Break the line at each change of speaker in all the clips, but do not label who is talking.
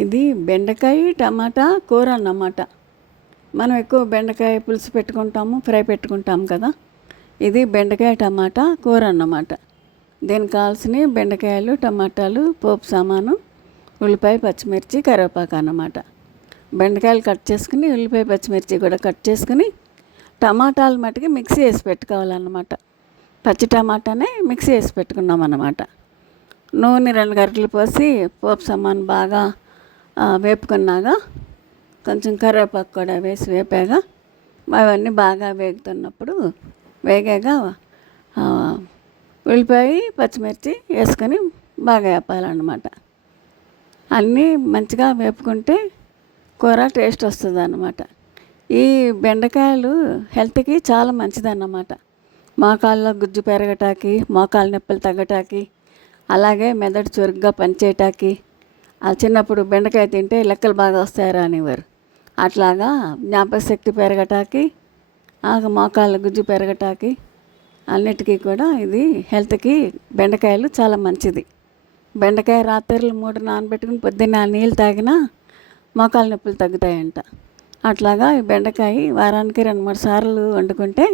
ఇది బెండకాయ టమాటా కూర అన్నమాట. మనం ఎక్కువ బెండకాయ పులుసు పెట్టుకుంటాము ఫ్రై పెట్టుకుంటాం కదా. ఇది బెండకాయ టమాటా కూర అన్నమాట. దీనికి కావాల్సిన బెండకాయలు టమాటాలు పోపు సామాను ఉల్లిపాయ పచ్చిమిర్చి కరివేపాకు అన్నమాట. బెండకాయలు కట్ చేసుకుని ఉల్లిపాయ పచ్చిమిర్చి కూడా కట్ చేసుకుని టమాటాలు మట్టుకు మిక్సీ వేసి పెట్టుకోవాలన్నమాట. పచ్చి టమాటానే మిక్సీ వేసి పెట్టుకున్నాం అన్నమాట నూనె రెండు గరిటలు పోసి పోపు సామాను బాగా వేపుకున్నాక కొంచెం కరివేపాకు కూడా వేసి వేపాక అవన్నీ బాగా వేగుతున్నప్పుడు వేగాక ఉల్లిపాయ పచ్చిమిర్చి వేసుకొని బాగా వేపాలన్నమాట. అన్నీ మంచిగా వేపుకుంటే కూర టేస్ట్ వస్తుంది అన్నమాట ఈ బెండకాయలు హెల్త్కి చాలా మంచిదన్నమాట. మోకాళ్ళలో గుజ్జు పెరగటానికి మోకాళ్ళ నొప్పులు తగ్గటానికి అలాగే మెదడు చురుగ్గా పనిచేయటానికి చిన్నప్పుడు బెండకాయ తింటే లెక్కలు బాగా వస్తాయరా అనేవారు. అట్లాగా జ్ఞాపకశక్తి పెరగటానికి ఆ మోకాళ్ళ గుజ్జు పెరగటానికి అన్నిటికీ కూడా ఇది హెల్త్కి బెండకాయలు చాలా మంచిది. బెండకాయ రాత్రులు మూడు నానబెట్టుకుని పొద్దున్న నీళ్ళు తాగినా మోకాళ్ళ నొప్పులు తగ్గుతాయంట. అట్లాగా ఈ బెండకాయ వారానికి రెండు మూడు సార్లు వండుకుంటే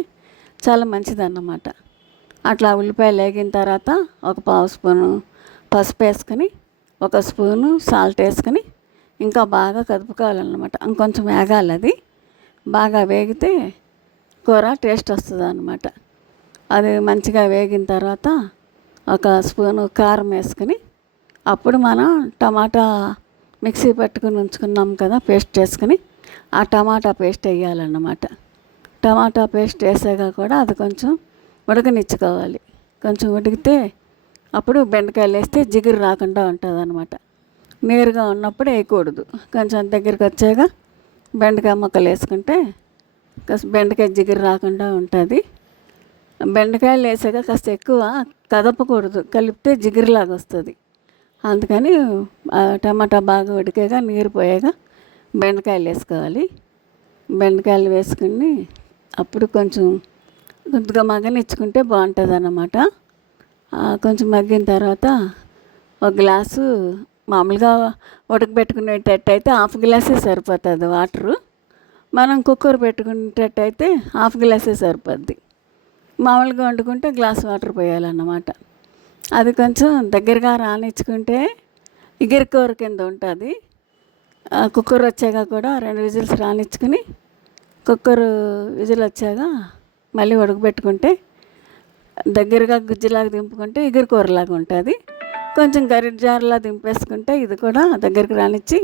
చాలా మంచిదన్నమాట. అట్లా ఉల్లిపాయలు వేగిన తర్వాత ఒక పావు స్పూను పసుపు వేసుకొని ఒక స్పూను సాల్ట్ వేసుకొని ఇంకా బాగా కదుపుకోవాలన్నమాట. ఇంకొంచెం వేగాలి అది. బాగా వేగితే కూర టేస్ట్ వస్తుంది అనమాట అది మంచిగా వేగిన తర్వాత ఒక స్పూను కారం వేసుకుని అప్పుడు మనం టమాటా మిక్సీ పెట్టుకుని ఉంచుకున్నాం కదా పేస్ట్ చేసుకుని ఆ టమాటా పేస్ట్ వేయాలన్నమాట. టమాటా పేస్ట్ వేసాక కూడా అది కొంచెం ఉడకనిచ్చుకోవాలి. కొంచెం ఉడికితే అప్పుడు బెండకాయలు వేస్తే జిగురు రాకుండా ఉంటుంది అనమాట నేరుగా ఉన్నప్పుడు వేయకూడదు. కొంచెం దగ్గరికి వచ్చాక బెండకాయ ముక్కలు వేసుకుంటే కాస్త బెండకాయ జిగురు రాకుండా ఉంటుంది. బెండకాయలు వేసాక కాస్త ఎక్కువ కదపకూడదు. కలిపితే జిగురులాగా వస్తుంది. అందుకని టమాటా బాగా ఉడికాక నీరు పోయాక బెండకాయలు వేసుకోవాలి. బెండకాయలు వేసుకుని అప్పుడు కొంచెం కొద్దిగా మగనిచ్చుకుంటే బాగుంటుంది అన్నమాట కొంచెం మగ్గిన తర్వాత ఒక గ్లాసు మామూలుగా ఉడకబెట్టుకునేటట్టు అయితే హాఫ్ గ్లాసే సరిపోతుంది వాటరు. మనం కుక్కర్ పెట్టుకునేటట్టయితే హాఫ్ గ్లాసే సరిపోద్ది. మామూలుగా వండుకుంటే గ్లాస్ వాటర్ పోయాలన్నమాట. అది కొంచెం దగ్గరగా రానిచ్చుకుంటే ఇగిరికూర కింద ఉంటుంది. కుక్కర్ వచ్చాక కూడా రెండు విజిల్స్ రానిచ్చుకుని కుక్కర్ విజిల్ వచ్చాక మళ్ళీ ఉడకబెట్టుకుంటే దగ్గరగా గుజ్జులాగా దింపుకుంటే ఇగురు కూరలాగా ఉంటుంది. కొంచెం గరిజారులా దింపేసుకుంటే ఇది కూడా దగ్గరికి రానిచ్చి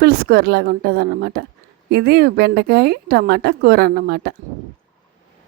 పులుసు కూరలాగా ఉంటుంది అన్నమాట ఇది బెండకాయ టమాటా కూర అన్నమాట.